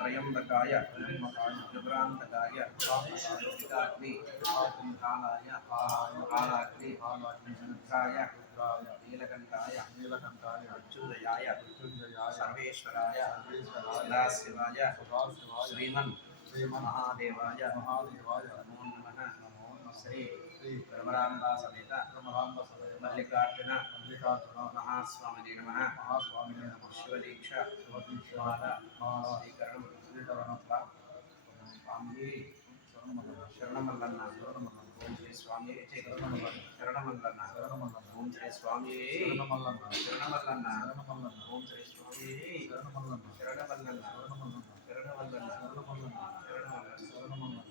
త్రయంబకాయ త్రిపురాంతకాయ వికాగ్ని కాలాయ కాలాగ్ని రుద్రాయ నీలకంఠాయ నీలకంఠాయ అచ్యుతయాయ మృత్యుంజయాయ సర్వేశ్వరాయ సదాశివాయ సదాశివాయ శ్రీమన్ శ్రీమన్ మహాదేవాయ మహాదేవాయ నమో నమః శ్రీ శ్రీ భ్రమరాంబా సమేత బ్రహ్మరాంబ సమేత మల్లికార్జున మల్లికార్జున మహాస్వామిని నమ మహాస్వామినే నమః శివదీక్ష శివదీక్ష శ్రీకరణం శ్రీకరణం స్వామి శరణమల్లన శరణమల్లన్న శరణమల్లన ఓం శ్రీ స్వామి శరణమల్లన శరణమల్లన్న శరణమల్లన ఓం శ్రీ స్వామి శరణమల్లన శరణమల్లన్న శరణమల్లన ఓం శ్రీ స్వామి శరణమల్లన శరణమల్లన్న శరణమల్లన శరణమల్లన్న శరణమల్లన శరణమల్లన్న శరణమల్లన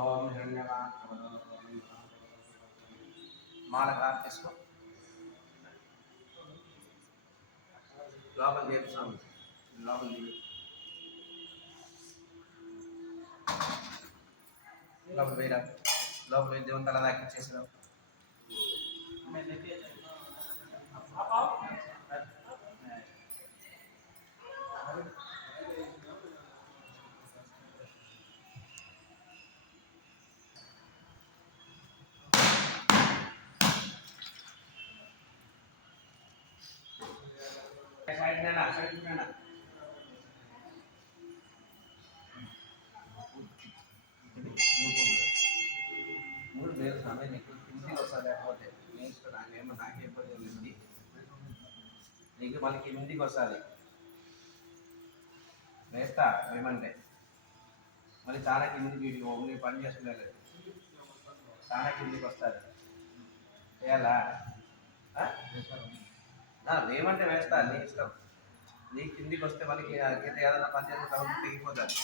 ఓం హిరణ్యవాన్ మాల కార్ లోపల చేరు స్వామి. లోపల దిగు లోపల వేయరా లోపల దేవుని తల దాకి చేసిరావు మూడు వేలు స్వామి నీకు కిందికి వస్తా లేకపోతే నెక్స్ట్ నాకేమో నాకే ఇబ్బంది ఉంది నీకు వస్తుంది వేస్తా ఏమంటే మళ్ళీ చాలా కిందికి వీడియో పని చేసుకునేది చాలా కిందికి వస్తుంది వేయాలా ఆ? వేస్తా నీ ఇష్టం. నీ కిందికి వస్తే మనకి కింద ఏదైనా పని చేస్తే తగ్గు తెగిపోతుంది